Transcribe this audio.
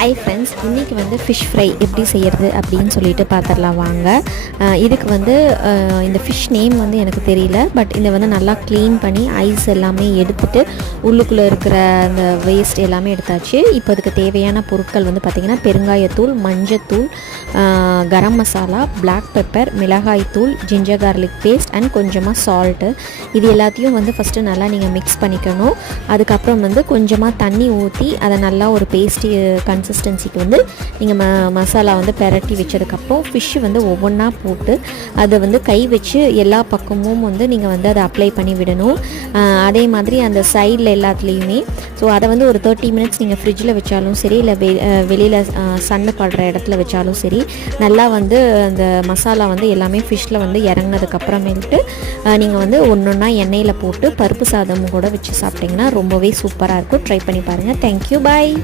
Hi friends, இன்றைக்கி வந்து fish fry எப்படி செய்கிறது அப்படின்னு சொல்லிட்டு பார்த்துடலாம் வாங்க. இதுக்கு வந்து இந்த ஃபிஷ் நேம் வந்து எனக்கு தெரியல, பட் இதை வந்து நல்லா க்ளீன் பண்ணி ஐஸ் எல்லாமே எடுத்துகிட்டு உள்ளுக்குள்ளே இருக்கிற அந்த வேஸ்ட் எல்லாமே எடுத்தாச்சு. இப்போ அதுக்கு தேவையான பொருட்கள் வந்து பார்த்திங்கன்னா பெருங்காயத்தூள், மஞ்சத்தூள், கரம் மசாலா, பிளாக் பெப்பர், மிளகாய்த்தூள், ஜிஞ்சர் கார்லிக் பேஸ்ட் அண்ட் கொஞ்சமாக சால்ட்டு. இது எல்லாத்தையும் வந்து ஃபஸ்ட்டு நல்லா நீங்கள் மிக்ஸ் பண்ணிக்கணும். அதுக்கப்புறம் வந்து கொஞ்சமாக தண்ணி ஊற்றி அதை நல்லா ஒரு பேஸ்டி கன்சிஸ்டன்சிக்கு வந்து நீங்கள் மசாலா வந்து பெரட்டி வச்சதுக்கப்புறம் ஃபிஷ்ஷு வந்து ஒவ்வொன்றா போட்டு அதை வந்து கை வச்சு எல்லா பக்கமும் வந்து நீங்கள் வந்து அதை அப்ளை பண்ணி விடணும். அதே மாதிரி அந்த சைடில் எல்லாத்துலேயுமே. ஸோ அதை வந்து ஒரு 30 மினிட்ஸ் நீங்கள் ஃப்ரிட்ஜில் வச்சாலும் சரி, இல்லை வெளியில் சன்னு படுற இடத்துல வச்சாலும் சரி, நல்லா வந்து அந்த மசாலா வந்து எல்லாமே ஃபிஷ்ஷில் வந்து இறங்கினதுக்கப்புறமேட்டு நீங்கள் வந்து ஒன்றா எண்ணெயில் போட்டு பருப்பு சாதமும் கூட வச்சு சாப்பிட்டிங்கன்னா ரொம்பவே சூப்பராக இருக்கும். ட்ரை பண்ணி பாருங்கள். தேங்க்யூ, பாய்.